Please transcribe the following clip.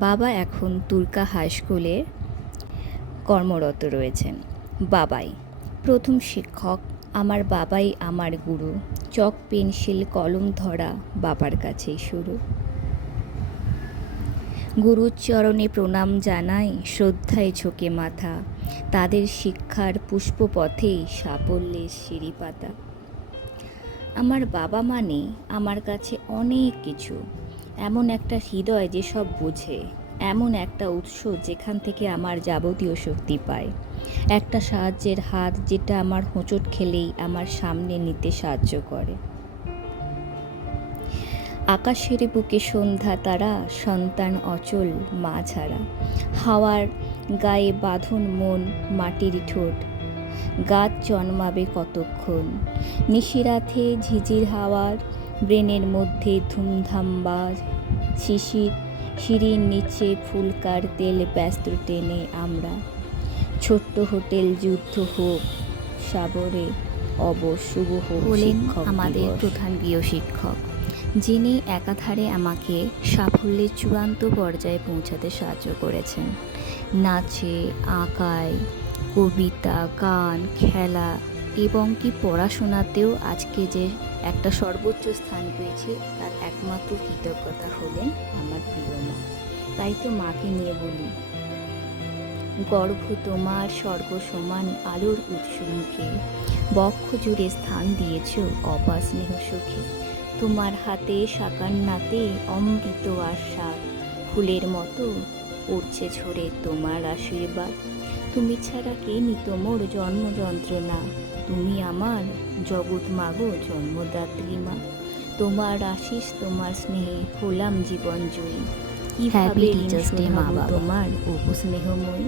বাবা এখন তুর্কা হাই স্কুলে কর্মরত রয়েছেন। বাবাই প্রথম শিক্ষক, আমার বাবাই আমার গুরু। চক পেন্সিল কলম ধরা বাবার কাছেই শুরু। গুরুর চরণে প্রণাম জানাই, শ্রদ্ধায় ঝোঁকে মাথা। তাদের শিক্ষার পুষ্পপথেই সাফল্যের সিঁড়িপাতা। আমার বাবা মানে আমার কাছে অনেক কিছু। এমন একটা হৃদয় যে সব বোঝে, এমন একটা উৎস যেখান থেকে আমার যাবতীয় শক্তি পায়, একটা সাহায্যের হাত যেটা আমার হোঁচট খেলেই আমার সামনে নিতে সাহায্য করে। আকাশের বুকে সন্ধ্যা তারা, সন্তান অচল মা ছাড়া। হাওয়ার গায়ে বাঁধন মন, মাটির ঠোঁট, গাছ জন্মাবে কতক্ষণ। নিশিরাতে ঝিঝির হাওয়ার, ব্রেনের মধ্যে ধুমধাম বাজ। শিশির সিঁড়ির নিচে ফুলকার তেল ব্যস্ত টেনে আমরা। ছোট্ট হোটেল যুদ্ধ হোক সাবরে, শুভ হোক বলেন আমাদের প্রধান গৃহশিক্ষক, যিনি একাধারে আমাকে সাফল্যের চূড়ান্ত পর্যায়ে পৌঁছাতে সাহায্য করেছেন। নাচে, আঁকায়, কবিতা, গান, খেলা এবং কি পড়াশোনাতেও আজকে যে একটা সর্বোচ্চ স্থান পেয়েছে তার একমাত্র কৃতজ্ঞতা হলেন আমার প্রিয় মা। তাই তো মাকে নিয়ে বলি, গর্ভ তোমার স্বর্গ সমান আলোর উৎস মুখে, বক্ষ জুড়ে স্থান দিয়েছ অপার স্নেহ সুখে। তোমার হাতে সাকান্নাতে অমৃত আস্বাদ, ফুলের মতো পড়ছে ঝরে তোমার আশীর্বাদ। তুমি ছাড়া কে নিত মোর জন্ম যন্ত্রণা, তুমি আমার জগৎ মাগো জন্মদাত্রী মা। তোমার আশিস তোমার স্নেহে হলাম জীবন জয়ী, কিভাবে ঋণ শোধাবো তোমার অপু স্নেহময়ী।